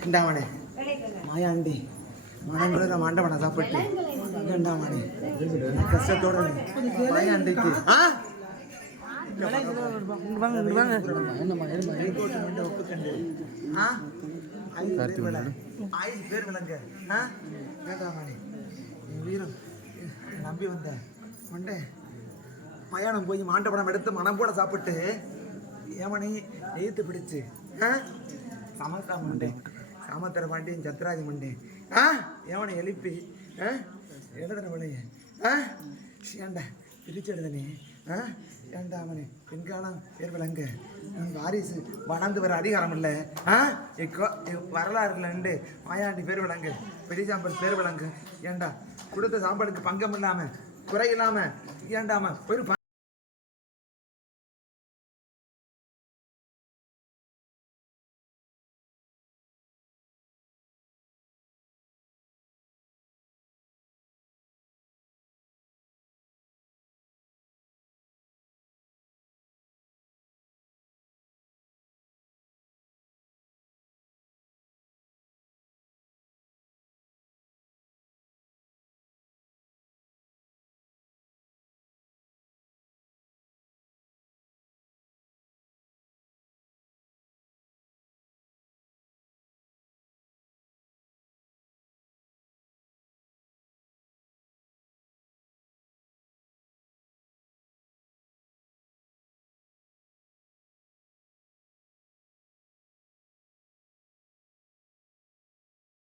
இண்டாமனே மாயாண்டி மனங்குள்ள மாண்டவனை சாப்பிட்டு இண்டாமனே கஷ்டத்தோட மாயாண்டிக்கு பேர் விளங்க வீரம் நம்பி வந்த மண்டே மயானம் போய் மாண்டபடம் எடுத்து மனம் போட சாப்பிட்டு ஏமனி எய்த்து பிடிச்சு சமத்தா மண்டே சாமத்தர பாண்டியன் சத்ராஜி மண்டே ஏமனை எழுப்பி எழுதுன விளைய ஏண்டா பிரிச்சு எழுதுனே ஏண்டா அவனே பெண்காலம் பேர் விளங்க வாரிசு வளர்ந்து வர அதிகாரம் இல்லை வரலாறு இல்லைண்டு மாயாண்டி பேர் விளங்கு பெரிய சாம்பல் பேர் விளங்கு ஏண்டா கொடுத்த சாம்பாடுக்கு பங்கம் இல்லாம குறை இல்லாம ஏண்டாம ஒரு